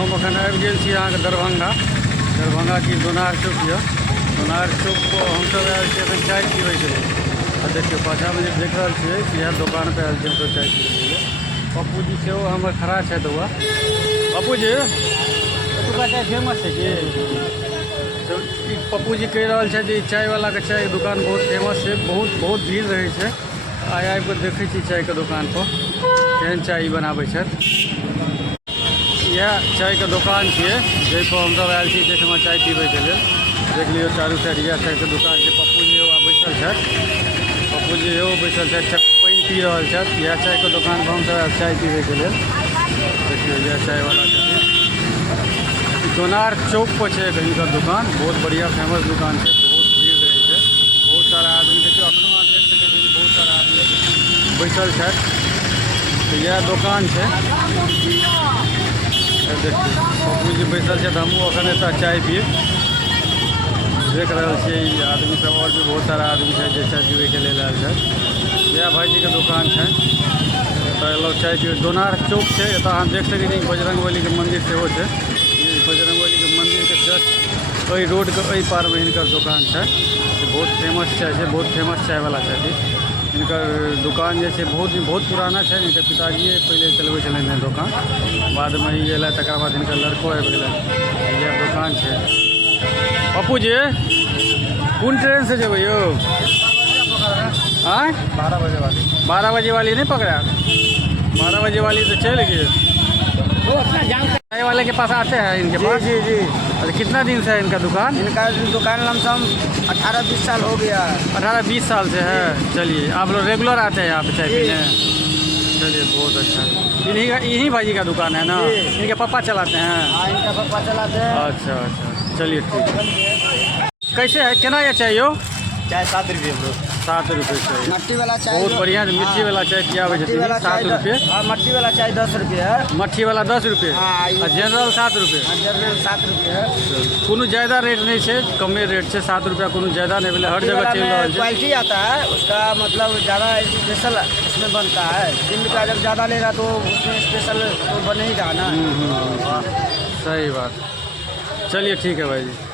हम अखन आबि गेल छी अहाँके दरभंगा की दोनार चौक यऽ। दोनार चौक पर हमसब आयल छी एखन चाय पीबै के लेल। आ देखियौ पाछामे जे देख रहल छियै कि इएह दोकान पर आयल छी हमसब चाय पीबै के लेल। पप्पू जी सेहो हमर खड़ा छथि हुआ। पप्पू जी एतुका चाय फेमस छै कि? पप्पू जी कहि रहल छथि जे चाय वाला के चाय दुकान बहुत फेमस छै, बहुत भीड़ रहै छै। आबि कऽ देखै छी चायके दोकान पर केहन चाय बनाबै छथि। यह चाय के दुकान छियै जाहि पर हमसब आयल छी जाहिठाम चाय पीबै के लेल। देख लियौ चारू साइड इएह चायके दुकान छै। पप्पू जी एगो बैसल छथि, पप्पू जी एगो बैसल छथि, पानि पी रहल छथि। इएह चायके दोकान पर हमसब आयल चाय पीबै के लेल। देखियौ इएह चाय वाला छथिन। दोनार चौक पर छै हिनकर दुकान, बहुत बढ़िया फेमस दुकान छै। बहुत भीड़ रहै छै, बहुत सारा आदमी देखियौ अखनो अहाँ देख सकै छी बहुत सारा आदमी बैसल छथि। तो यह दुकान छै। देखिए पप्पू जी बैसल छथि, हमहूँ अखन एतऽ चाय पिए देख रहल छियै। आदमी सब और भी बहुत सारा आदमी छै जे चाय पीबै के लेल आयल छथि। यह भाईजी के दुकान छै, एतऽ एलहुँ चाय पिए। दोनार चौक छै, एतऽ अहाँ देख सकै छी बजरंगबली के मंदिर सेहो छै। बजरंगबली के मंदिर के जस्ट ओहि रोड के एहि पार में हिनकर दुकान छै। बहुत फेमस चाय छै, बहुत फेमस चाय वाला छथिन। हिनकर दुकान जे छै बहुत पुराना छै। हिनकर पिताजिए पहिले चलबै छलनि हैं दुकान, बादमे ई एलै तकर बाद हिनकर लड़को आबि गेलनि। इएह दुकान छै। पप्पू जी कोन ट्रेन से जेबै यौ? आँय 12 बजे वाली नहीं पकड़ा? 12 बजे वाली तो चल गई। वो अपना चाय वाले के पास आते हैं इनके पास? जी जी। अच्छा कितना दिन से है इनका दुकान? इनका दुकान लमसम 18-20 साल हो गया। 18-20 साल से है। चलिए आप लोग रेगुलर आते हैं यहाँ पे चाय पीने? चलिए बहुत अच्छा। यहीं भाजी का दुकान है ना? इनके पापा चलाते हैं? हाँ इनका पापा चलाते हैं। अच्छा चलिए ठीक है। कैसे है केना ये चाय यो? चाय 7 रुपये ब्रो। 7 रुपये चाहिए। मट्टी वाला चाय बहुत बढ़िया मिट्टी वाला चाय पिया 7 रुपये। हाँ मट्टी वाला चाय 10 रुपये है। मट्टी वाला 10 रुपये और जनरल 7 रुपये। जनरल 7 रुपये है। कोनो ज़्यादा रेट नहीं है, कमे रेट है 7 रुपया। कोनो ज़्यादा नहीं बोले हर जगह चल रहा है। क्वालिटी आता है उसका मतलब ज़्यादा स्पेशल उसमें बनता है। 3 रुपया अगर ज़्यादा लेगा तो उसमें स्पेशल तो बन ही रहा ना। सही बात। चलिए ठीक है भाई जी।